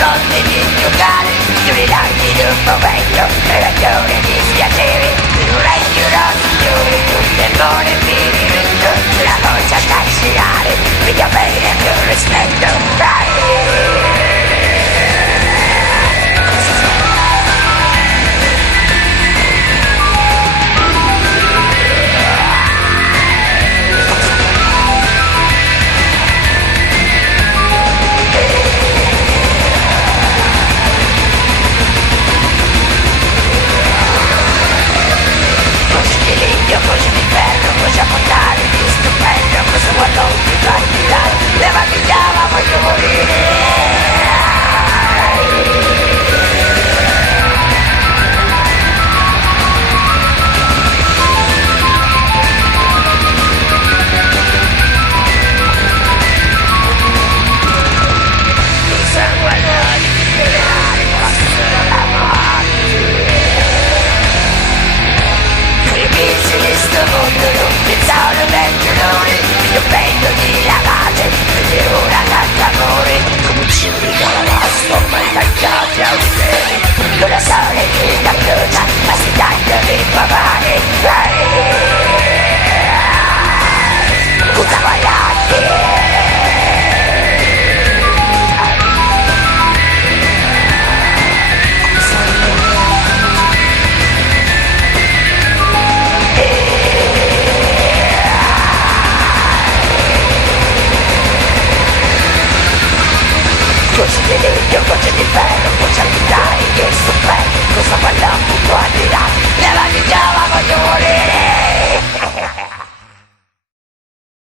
rotti di giocare, giuri larghi di un momento, ragione di spiacere, giurai giurosi, giuri tutte buone finimento, la voce a tassirare, vedo bene con rispetto. Io voce di ferro, voce a portare di stupendo, cosa vuole di particolare, levati già ma voglio morire. Mi sono guardato di girare, posso la morte. Amici di sto mondo non pensano benvenore, io prendo di lavate, e ora tanto amore, come ci ridono la nostra, ma tagliati a usare, con la storia che la pioggia, ma si taglia di papare, cosa guardate? Voce di legno, voce di ferro, voce a gridare che stupendo, cosa parla un po' al di là, levati già ma voglio morire.